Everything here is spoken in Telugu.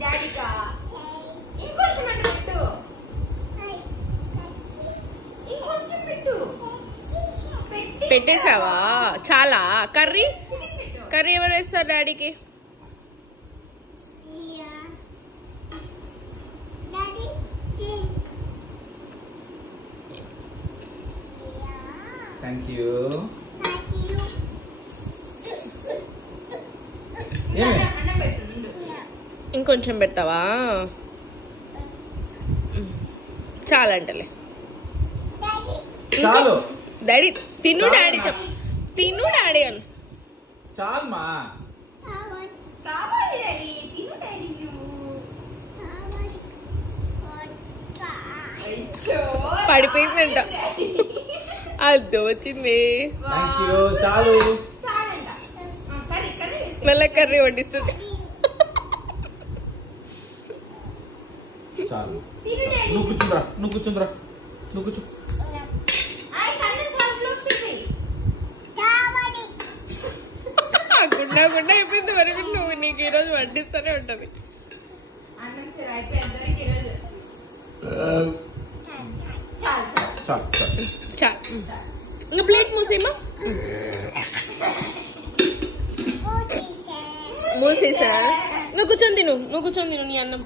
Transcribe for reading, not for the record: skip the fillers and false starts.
డాడీకా ఇంకొంచెం అంటే పెట్టు, ఇంకొంచెం పెట్టు. పెట్టేసావా? చాలా కర్రీ కర్రీ ఎవరు వేస్తారు డాడీకి? Thank you. అన్నం పెడుతుంది. ఇంకొంచెం పెడతావా? చాలా అంటలే. చాలు డాడీ తిను, డాడీ చెప్పు తిను డాడీ అని. చాలు మా కావాలి డాడీ, తిను డాడీ నువ్వు. పడిపోయిందంట, అది వచ్చింది. Thank you. చాలు మళ్ళీ కర్రీ వడ్డిస్తుంది. చాలు. నువ్వు కూర్చుందిరా, నువ్వు కూర్చుందిరా, నువ్వు కూర్చో. గుండా గుండా అయిపోయింది. మరి నువ్వు నీకు ఈరోజు వడ్డిస్తూనే ఉంటది. ఇంకా ప్లేట్ మూసేమా? మూసేసా. నువ్వు కూర్చొని తిను, నువ్వు కూర్చొని తిను నీ అన్నం.